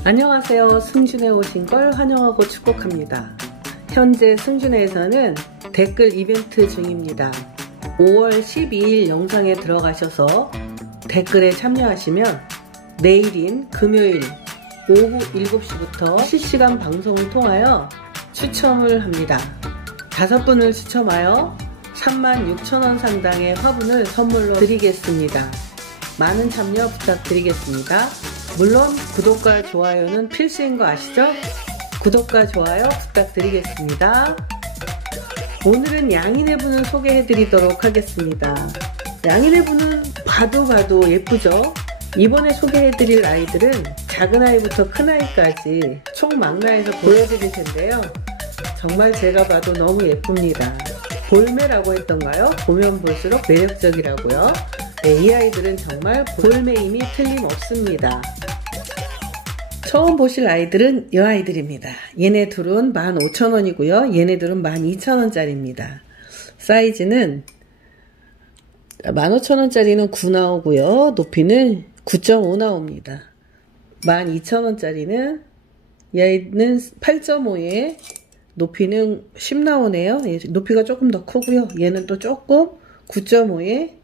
안녕하세요. 승준에 오신 걸 환영하고 축복합니다. 현재 승준에서는 댓글 이벤트 중입니다. 5월 12일 영상에 들어가셔서 댓글에 참여하시면 내일인 금요일 오후 7시부터 실시간 방송을 통하여 추첨을 합니다. 5분을 추첨하여 36,000원 상당의 화분을 선물로 드리겠습니다. 많은 참여 부탁드리겠습니다. 물론 구독과 좋아요는 필수인 거 아시죠? 구독과 좋아요 부탁드리겠습니다. 오늘은 양이네분을 소개해 드리도록 하겠습니다. 양이네분은 봐도 예쁘죠? 이번에 소개해 드릴 아이들은 작은 아이부터 큰 아이까지 총망라해서 보여드릴 텐데요. 정말 제가 봐도 너무 예쁩니다. 볼매라고 했던가요? 보면 볼수록 매력적이라고요. 네, 이 아이들은 정말 볼매임이 틀림없습니다. 처음 보실 아이들은 이 아이들입니다. 얘네 둘은 15,000원이고요. 얘네들은 12,000원짜리입니다. 사이즈는 15,000원짜리는 9 나오고요. 높이는 9.5 나옵니다. 12,000원짜리는 얘는 8.5에 높이는 10 나오네요. 높이가 조금 더 크고요. 얘는 또 조금 9.5에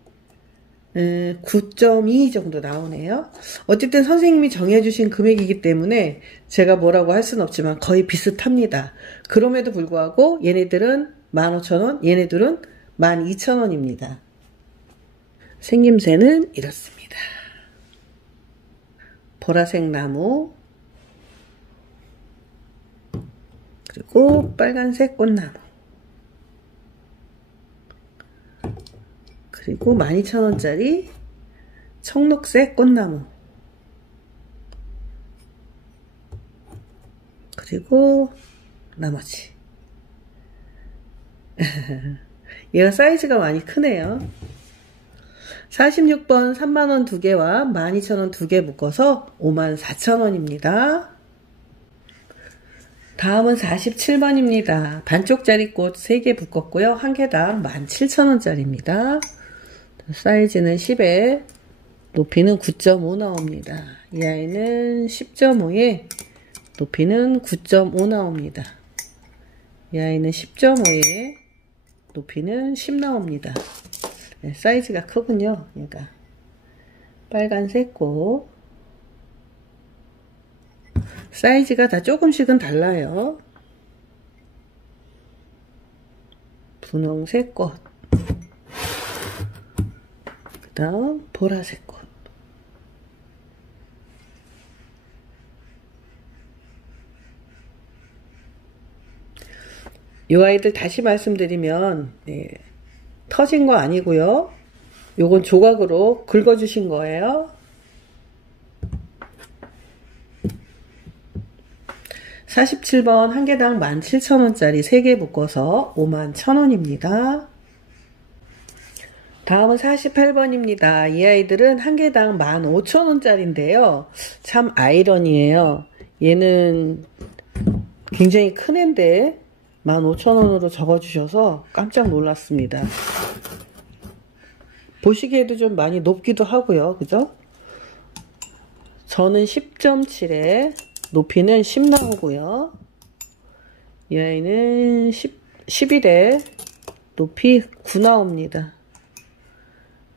9.2 정도 나오네요. 어쨌든 선생님이 정해주신 금액이기 때문에 제가 뭐라고 할 수는 없지만 거의 비슷합니다. 그럼에도 불구하고 얘네들은 15,000원, 얘네들은 12,000원입니다. 생김새는 이렇습니다. 보라색 나무, 그리고 빨간색 꽃나무, 그리고 12,000원짜리 청록색 꽃나무, 그리고 나머지. 얘가 사이즈가 많이 크네요. 46번 3만원 2개와 12,000원 2개 묶어서 54,000원입니다. 다음은 47번입니다. 반쪽짜리 꽃 3개 묶었고요. 한 개당 17,000원짜리입니다. 사이즈는 10에 높이는 9.5 나옵니다. 이 아이는 10.5에 높이는 9.5 나옵니다. 이 아이는 10.5에 높이는 10 나옵니다. 네, 사이즈가 크군요. 얘가 빨간색 꽃 사이즈가 다 조금씩은 달라요. 분홍색 꽃, 그 다음 보라색 꽃, 이 아이들 다시 말씀드리면 터진 거 아니고요. 요건 조각으로 긁어주신 거예요. 47번 한 개당 17,000원짜리 3개 묶어서 51,000원입니다. 다음은 48번입니다. 이 아이들은 한 개당 15,000원짜리인데요. 참 아이러니해요. 얘는 굉장히 큰 애인데 15,000원으로 적어주셔서 깜짝 놀랐습니다. 보시기에도 좀 많이 높기도 하고요. 그죠? 저는 10.7에 높이는 10 나오고요. 이 아이는 11에 높이 9 나옵니다.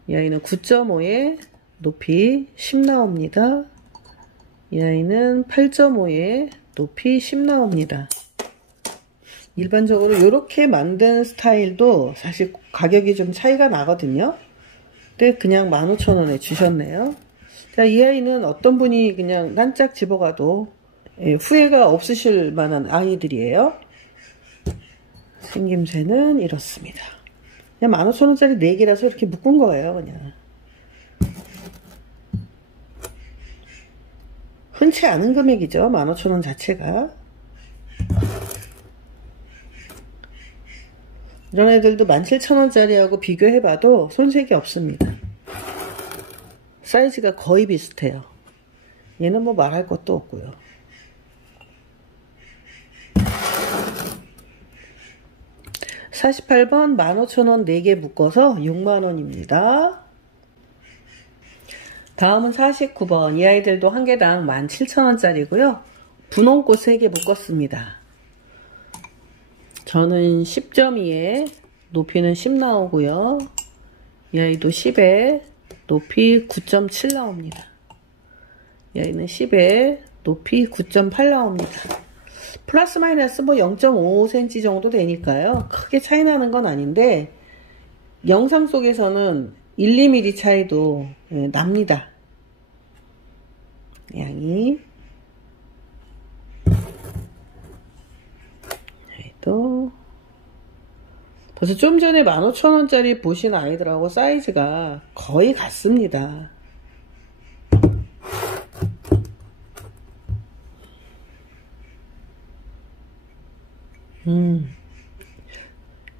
이 아이는 9.5에 높이 10 나옵니다. 이 아이는 8.5에 높이 10 나옵니다. 일반적으로 이렇게 만든 스타일도 사실 가격이 좀 차이가 나거든요. 근데 그냥 15,000원에 주셨네요. 자, 이 아이는 어떤 분이 그냥 란짝 집어가도 후회가 없으실 만한 아이들이에요. 생김새는 이렇습니다. 그냥 15,000원짜리 4개라서 이렇게 묶은 거예요. 그냥 흔치 않은 금액이죠. 15,000원 자체가. 이런 애들도 17,000원짜리하고 비교해봐도 손색이 없습니다. 사이즈가 거의 비슷해요. 얘는 뭐 말할 것도 없고요. 48번 15,000원 4개 묶어서 6만원입니다. 다음은 49번. 이 아이들도 한 개당 17,000원짜리고요. 분홍꽃 3개 묶었습니다. 저는 10.2에 높이는 10 나오고요. 이 아이도 10에 높이 9.7 나옵니다. 이 아이는 10에 높이 9.8 나옵니다. 플러스 마이너스 뭐 0.5cm 정도 되니까요. 크게 차이 나는 건 아닌데 영상 속에서는 1, 2mm 차이도 납니다. 양이 또 벌써 좀 전에 15,000원짜리 보신 아이들하고 사이즈가 거의 같습니다.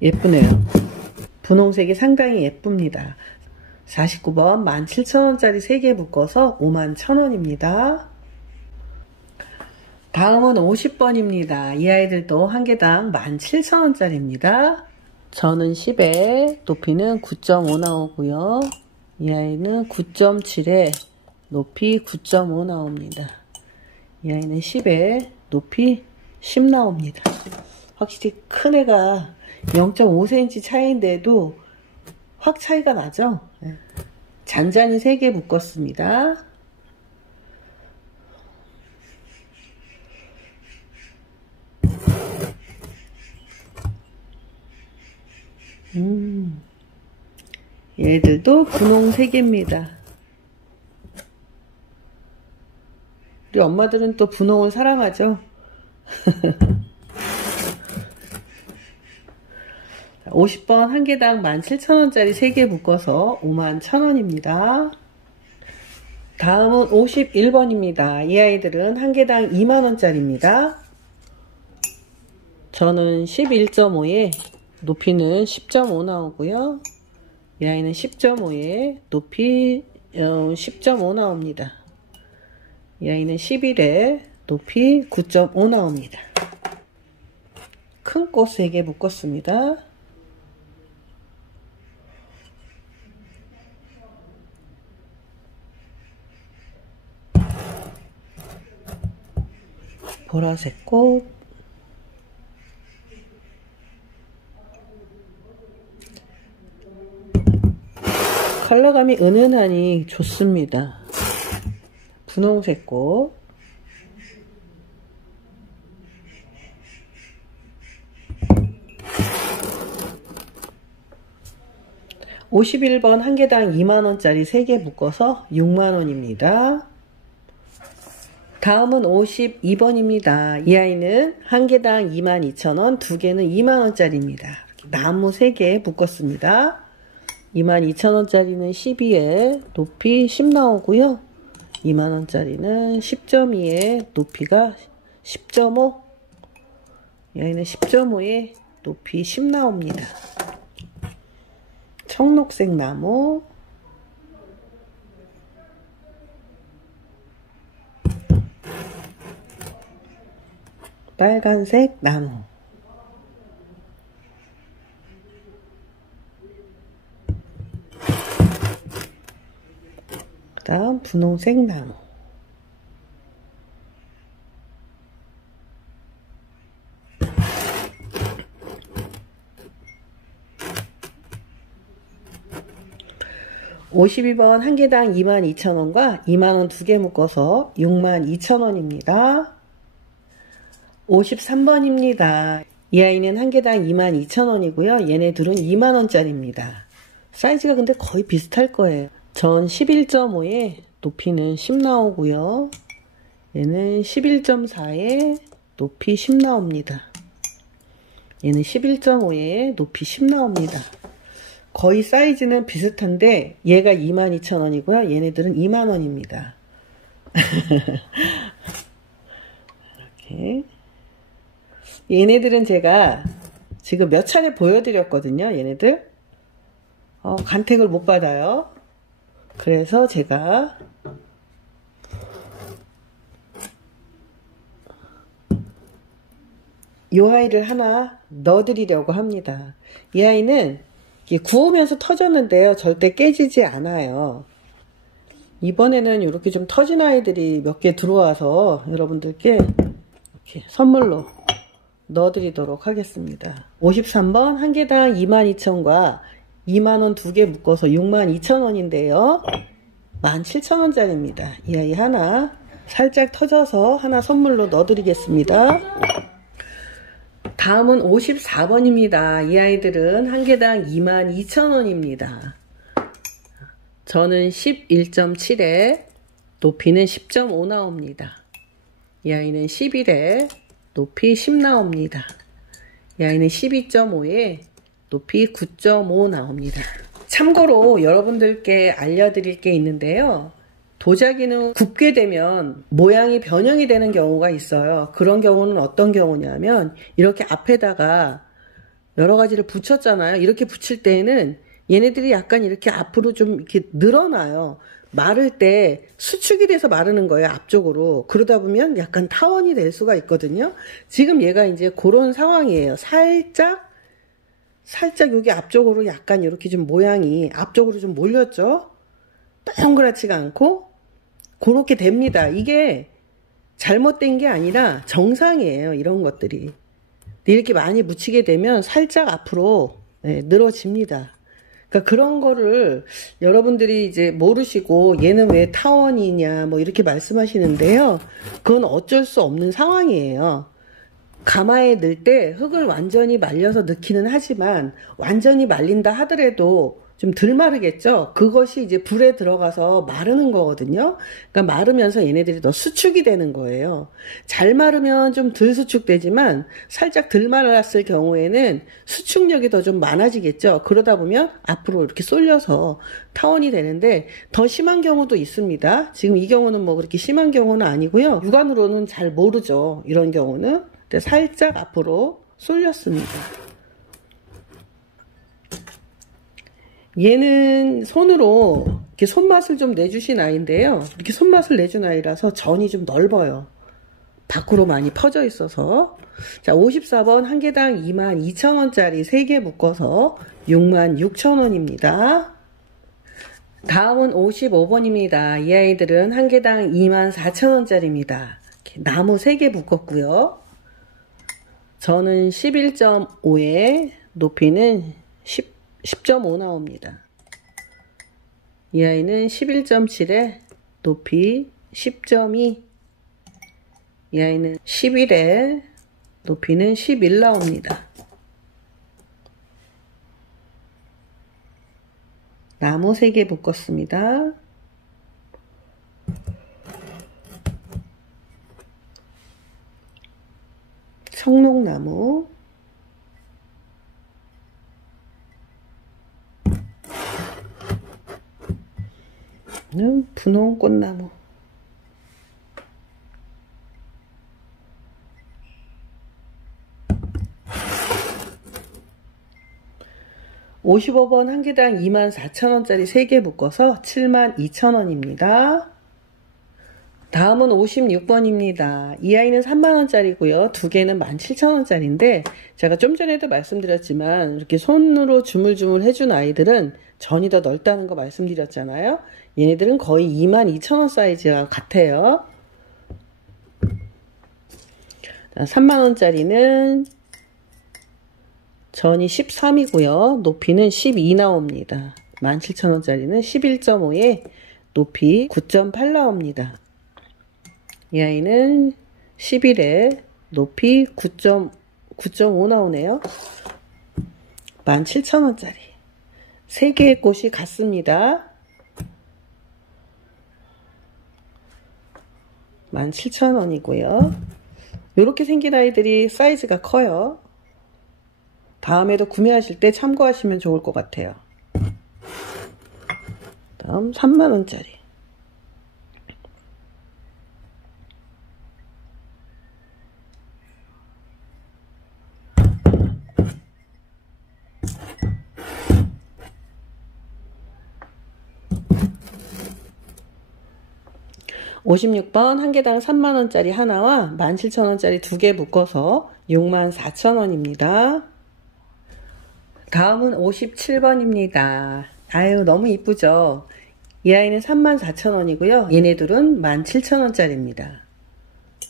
예쁘네요. 분홍색이 상당히 예쁩니다. 49번 17,000원짜리 3개 묶어서 51,000원입니다. 다음은 50번입니다. 이 아이들도 한 개당 17,000원짜리입니다. 저는 10에 높이는 9.5 나오고요. 이 아이는 9.7에 높이 9.5 나옵니다. 이 아이는 10에 높이 10 나옵니다. 확실히 큰 애가 0.5cm 차이인데도 확 차이가 나죠. 잔잔히 3개 묶었습니다. 얘들도 분홍 3개입니다. 우리 엄마들은 또 분홍을 사랑하죠. 50번 한 개당 17,000원짜리 3개 묶어서 51,000원입니다. 다음은 51번입니다. 이 아이들은 한 개당 2만원짜리입니다. 저는 11.5에 높이는 10.5 나오고요. 이 아이는 10.5에 높이 10.5 나옵니다. 이 아이는 11에 높이 9.5 나옵니다. 큰 꽃 3개 묶었습니다. 보라색 꽃, 컬러감이 은은하니 좋습니다. 분홍색 꽃, (51번) 한 개당 2만원짜리 3개 묶어서 6만원입니다. 다음은 52번입니다. 이 아이는 한 개당 22,000원, 두 개는 2만원짜리입니다. 나무 3개 묶었습니다. 22,000원짜리는 12에 높이 10 나오고요. 2만원짜리는 10.2에 높이가 10.5, 이 아이는 10.5에 높이 10 나옵니다. 청록색 나무, 빨간색 나무, 그 다음 분홍색 나무, (52번) 한 개당 22,000원과 2만원 2개 묶어서 62,000원입니다. 53번입니다. 이 아이는 한 개당 22,000원이고요. 얘네들은 2만원짜리입니다. 사이즈가 근데 거의 비슷할 거예요. 전 11.5에 높이는 10 나오고요. 얘는 11.4에 높이 10 나옵니다. 얘는 11.5에 높이 10 나옵니다. 거의 사이즈는 비슷한데 얘가 22,000원이고요. 얘네들은 2만원입니다. 이렇게. 얘네들은 제가 지금 몇 차례 보여드렸거든요. 얘네들 간택을 못 받아요. 그래서 제가 이 아이를 하나 넣어드리려고 합니다. 이 아이는 구우면서 터졌는데요. 절대 깨지지 않아요. 이번에는 이렇게 좀 터진 아이들이 몇 개 들어와서 여러분들께 이렇게 선물로 넣어드리도록 하겠습니다. 53번 한 개당 22,000원과 2만원 두 개 묶어서 62,000원인데요. 17,000원짜리입니다. 이 아이 하나 살짝 터져서 하나 선물로 넣어드리겠습니다. 다음은 54번입니다. 이 아이들은 한 개당 22,000원입니다. 저는 11.7에 높이는 10.5 나옵니다. 이 아이는 11에 높이 10 나옵니다. 이 아이는 12.5에 높이 9.5 나옵니다. 참고로 여러분들께 알려드릴 게 있는데요. 도자기는 굽게 되면 모양이 변형이 되는 경우가 있어요. 그런 경우는 어떤 경우냐면 이렇게 앞에다가 여러 가지를 붙였잖아요. 이렇게 붙일 때에는 얘네들이 약간 이렇게 앞으로 좀 이렇게 늘어나요. 마를 때 수축이 돼서 마르는 거예요. 앞쪽으로. 그러다 보면 약간 타원이 될 수가 있거든요. 지금 얘가 이제 그런 상황이에요. 살짝 여기 앞쪽으로 약간 이렇게 좀 모양이 앞쪽으로 좀 몰렸죠. 동그랗지가 않고 그렇게 됩니다. 이게 잘못된 게 아니라 정상이에요. 이런 것들이. 이렇게 많이 묻히게 되면 살짝 앞으로 늘어집니다. 그러니까 그런 거를 여러분들이 이제 모르시고 얘는 왜 타원이냐 뭐 이렇게 말씀하시는데요. 그건 어쩔 수 없는 상황이에요. 가마에 넣을 때 흙을 완전히 말려서 넣기는 하지만 완전히 말린다 하더라도 좀 덜 마르겠죠. 그것이 이제 불에 들어가서 마르는 거거든요. 그러니까 마르면서 얘네들이 더 수축이 되는 거예요. 잘 마르면 좀 덜 수축되지만 살짝 덜 말랐을 경우에는 수축력이 더 좀 많아지겠죠. 그러다 보면 앞으로 이렇게 쏠려서 타원이 되는데 더 심한 경우도 있습니다. 지금 이 경우는 뭐 그렇게 심한 경우는 아니고요. 육안으로는 잘 모르죠. 이런 경우는. 근데 살짝 앞으로 쏠렸습니다. 얘는 손으로 이렇게 손맛을 좀 내주신 아이인데요. 이렇게 손맛을 내준 아이라서 전이 좀 넓어요. 밖으로 많이 퍼져 있어서. 자, 54번 한 개당 22,000원짜리 3개 묶어서 66,000원입니다. 다음은 55번입니다. 이 아이들은 한 개당 24,000원짜리입니다. 나무 3개 묶었고요. 저는 11.5에 높이는 10.5 나옵니다. 이 아이는 11.7에 높이 10.2, 이 아이는 11에 높이는 11 나옵니다. 나무 3개 묶었습니다. 청록나무, 분홍꽃나무, (55번) 한 개당 24,000원짜리 3개 묶어서 72,000원입니다. 다음은 56번입니다. 이 아이는 3만원짜리고요. 두 개는 17,000원짜리인데 제가 좀 전에도 말씀드렸지만 이렇게 손으로 주물주물 해준 아이들은 전이 더 넓다는 거 말씀드렸잖아요. 얘네들은 거의 22,000원 사이즈가 같아요. 3만원짜리는 전이 13이고요. 높이는 12 나옵니다. 17,000원짜리는 11.5에 높이 9.8 나옵니다. 이 아이는 11에 높이 9.5 나오네요. 17,000원짜리. 3개의 꽃이 같습니다. 17,000원이고요. 이렇게 생긴 아이들이 사이즈가 커요. 다음에도 구매하실 때 참고하시면 좋을 것 같아요. 다음 3만원짜리. (56번) 한 개당 3만원짜리 하나와 17,000원짜리 2개 묶어서 64,000원입니다. 다음은 57번입니다. 아유, 너무 이쁘죠? 이 아이는 34,000원이고요. 얘네 둘은 17,000원짜리입니다.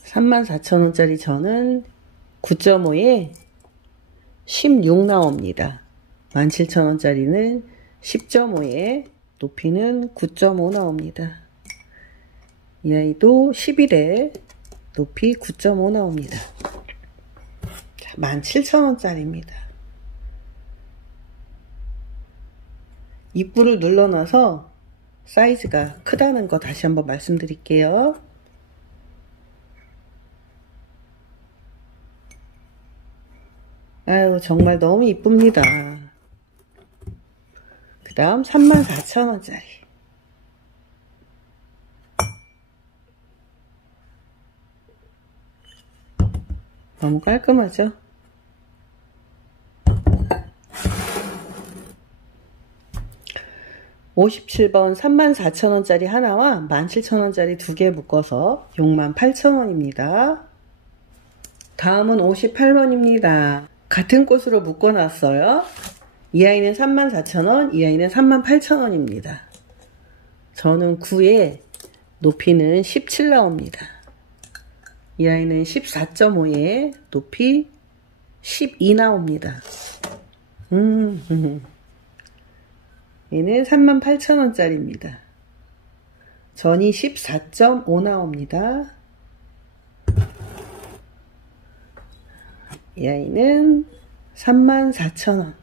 34,000원짜리 저는 9.5에 16 나옵니다. 17,000원짜리는 10.5에 높이는 9.5 나옵니다. 이 아이도 11에 높이 9.5 나옵니다. 17,000원짜리입니다. 입구를 눌러놔서 사이즈가 크다는 거 다시 한번 말씀드릴게요. 아유, 정말 너무 이쁩니다. 그 다음 34,000원짜리. 너무 깔끔하죠? (57번) 34,000원짜리 하나와 17,000원짜리 두 개 묶어서 68,000원입니다. 다음은 58번입니다. 같은 꽃으로 묶어놨어요. 이 아이는 34,000원, 이 아이는 38,000원입니다. 저는 9에 높이는 17 나옵니다. 이 아이는 14.5에 높이 12 나옵니다. 얘는 38,000원짜리입니다. 전이 14.5 나옵니다. 이 아이는 34,000원.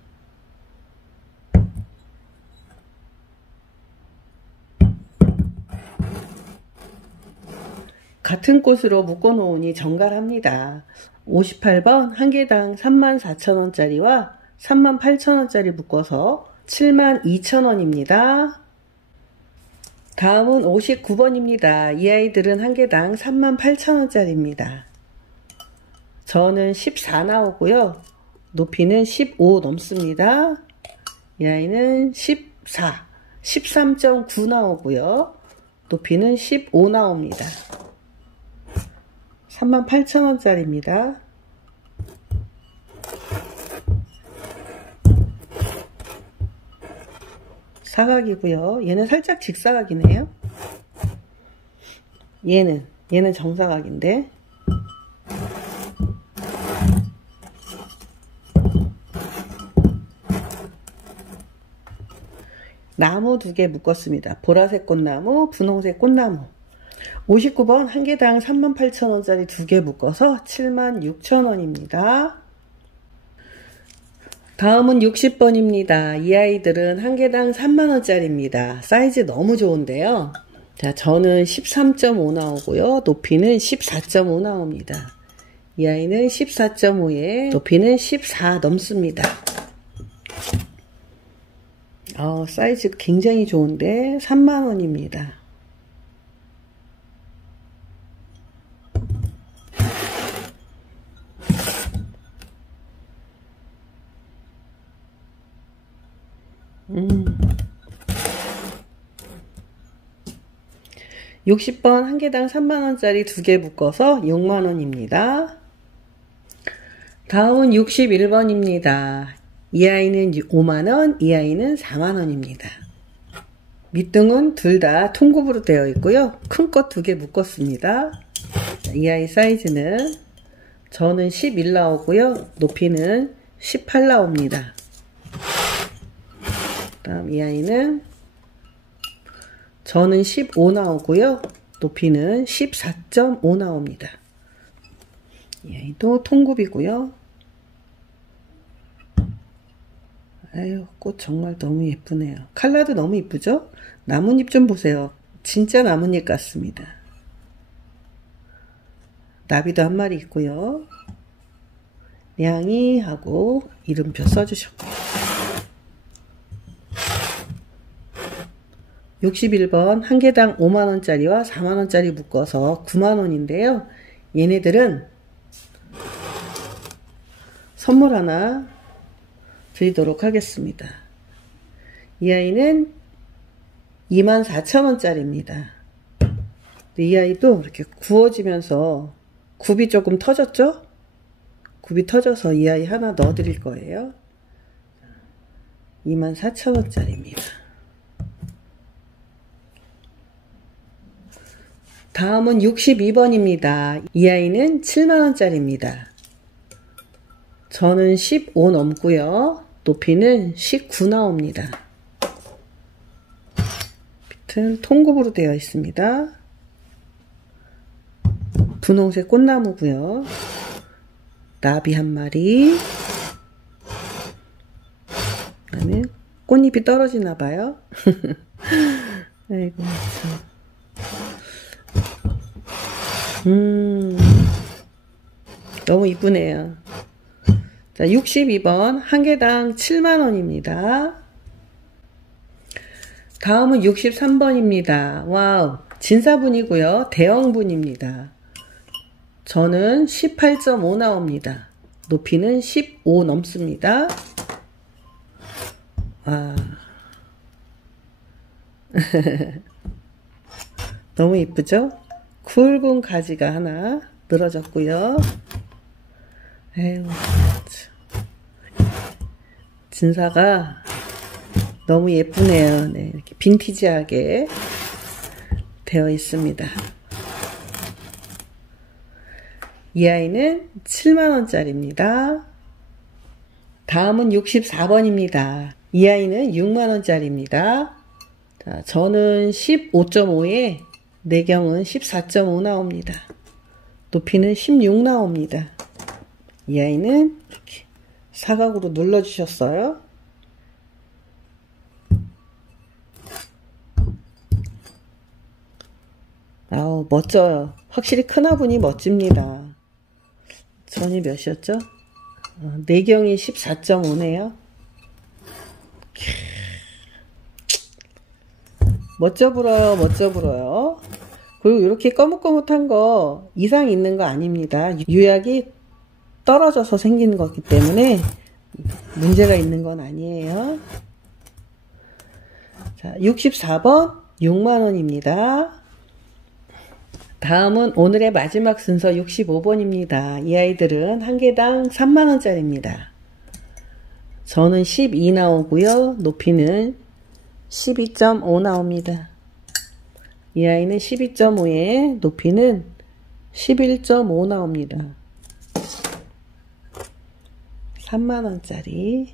같은 꽃으로 묶어 놓으니 정갈합니다. 58번 한 개당 34,000원짜리와 38,000원짜리 묶어서 72,000원입니다. 다음은 59번입니다. 이 아이들은 한 개당 38,000원짜리입니다. 저는 14 나오고요. 높이는 15 넘습니다. 이 아이는 14, 13.9 나오고요. 높이는 15 나옵니다. 38,000원짜리입니다. 사각이고요. 얘는 살짝 직사각이네요. 얘는 정사각인데 나무 두 개 묶었습니다. 보라색 꽃나무, 분홍색 꽃나무. 59번 한 개당 38,000원짜리 두 개 묶어서 76,000원입니다. 다음은 60번입니다. 이 아이들은 한 개당 3만원짜리입니다. 사이즈 너무 좋은데요. 자, 저는 13.5 나오고요. 높이는 14.5 나옵니다. 이 아이는 14.5에 높이는 14 넘습니다. 사이즈 굉장히 좋은데 3만원입니다. 음. 60번 한 개당 3만원짜리 두 개 묶어서 6만원입니다. 다음은 61번입니다. 이 아이는 5만원, 이 아이는 4만원입니다. 밑둥은 둘 다 통굽으로 되어 있고요. 큰 것 두 개 묶었습니다. 이 아이 사이즈는 저는 11 나오고요. 높이는 18 나옵니다. 다음 이 아이는 저는 15 나오고요. 높이는 14.5 나옵니다. 이 아이도 통굽이고요. 아유, 꽃 정말 너무 예쁘네요. 컬러도 너무 이쁘죠? 나뭇잎 좀 보세요. 진짜 나뭇잎 같습니다. 나비도 한 마리 있고요. 냥이 하고 이름표 써주셨고요. 61번 한 개당 5만원짜리와 4만원짜리 묶어서 9만원인데요. 얘네들은 선물 하나 드리도록 하겠습니다. 이 아이는 24,000원짜리입니다. 이 아이도 이렇게 구워지면서 굽이 조금 터졌죠? 굽이 터져서 이 아이 하나 넣어 드릴 거예요. 24,000원짜리입니다. 다음은 62번입니다. 이 아이는 7만원짜리입니다. 저는 15 넘고요. 높이는 19 나옵니다. 밑은 통굽으로 되어 있습니다. 분홍색 꽃나무고요. 나비 한 마리. 그다음에 꽃잎이 떨어지나 봐요. 아이고 참. 너무 이쁘네요. 자, 62번 한 개당 7만원입니다. 다음은 63번입니다. 와우, 진사분이고요. 대형분입니다. 저는 18.5 나옵니다. 높이는 15 넘습니다. 와. 너무 이쁘죠? 굵은 가지가 하나 늘어졌고요. 에휴, 진사가 너무 예쁘네요. 네, 이렇게 빈티지하게 되어 있습니다. 이 아이는 7만원짜리입니다. 다음은 64번입니다. 이 아이는 6만원짜리입니다. 자, 저는 15.5에 내경은 14.5 나옵니다. 높이는 16 나옵니다. 이 아이는 이렇게 사각으로 눌러주셨어요. 아우, 멋져요. 확실히 큰 화분이 멋집니다. 전이 몇이었죠? 내경이 14.5네요. 멋져 불어요. 멋져 불어요. 그리고 이렇게 거뭇거뭇한 거 이상 있는 거 아닙니다. 유약이 떨어져서 생긴 거기 때문에 문제가 있는 건 아니에요. 자, 64번 6만원입니다. 다음은 오늘의 마지막 순서 65번입니다. 이 아이들은 한 개당 3만원짜리입니다. 저는 12 나오고요. 높이는 12.5 나옵니다. 이 아이는 12.5에 높이는 11.5 나옵니다. 3만원짜리.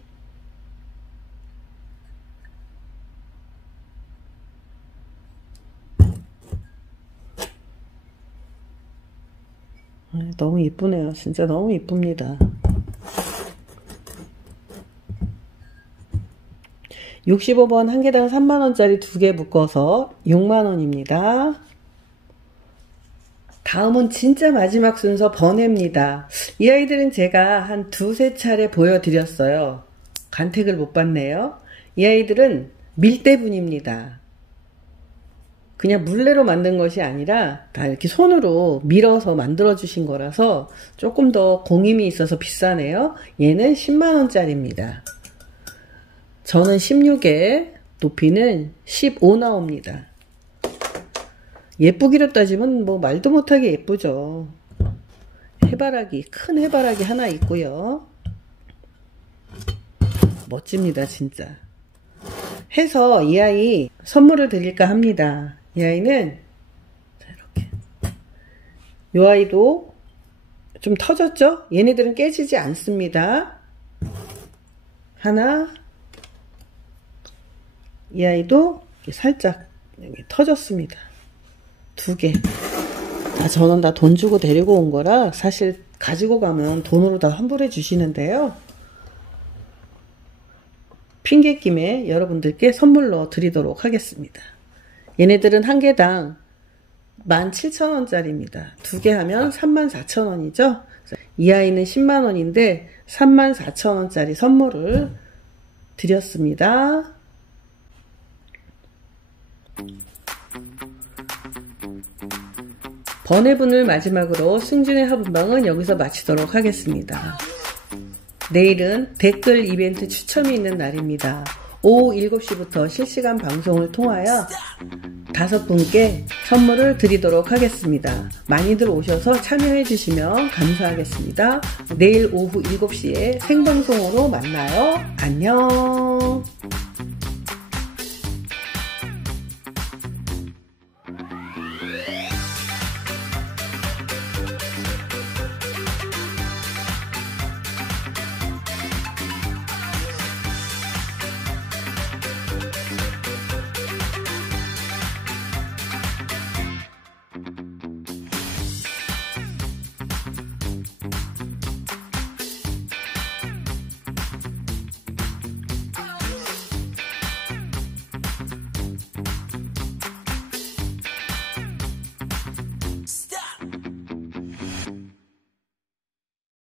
너무 이쁘네요. 진짜 너무 이쁩니다. 65번 한 개당 3만원짜리 2개 묶어서 6만원입니다. 다음은 진짜 마지막 순서 번외입니다. 이 아이들은 제가 한 두세 차례 보여드렸어요. 간택을 못 받네요. 이 아이들은 밀대분입니다. 그냥 물레로 만든 것이 아니라 다 이렇게 손으로 밀어서 만들어 주신 거라서 조금 더 공임이 있어서 비싸네요. 얘는 10만원짜리입니다. 저는 16에 높이는 15 나옵니다. 예쁘기로 따지면 뭐 말도 못하게 예쁘죠. 해바라기, 큰 해바라기 하나 있고요. 멋집니다, 진짜. 해서 이 아이 선물을 드릴까 합니다. 이 아이는 자, 이렇게. 이 아이도 좀 터졌죠? 얘네들은 깨지지 않습니다. 하나. 이 아이도 살짝 여기 터졌습니다. 2개. 저는 다 돈 주고 데리고 온 거라 사실 가지고 가면 돈으로 다 환불해 주시는데요. 핑계김에 여러분들께 선물로 드리도록 하겠습니다. 얘네들은 한 개당 17,000원짜리입니다. 2개 하면 34,000원이죠. 이 아이는 10만원인데 34,000원짜리 선물을 드렸습니다. 번외분을 마지막으로 승준의 화분방은 여기서 마치도록 하겠습니다. 내일은 댓글 이벤트 추첨이 있는 날입니다. 오후 7시부터 실시간 방송을 통하여 5분께 선물을 드리도록 하겠습니다. 많이들 오셔서 참여해 주시면 감사하겠습니다. 내일 오후 7시에 생방송으로 만나요. 안녕.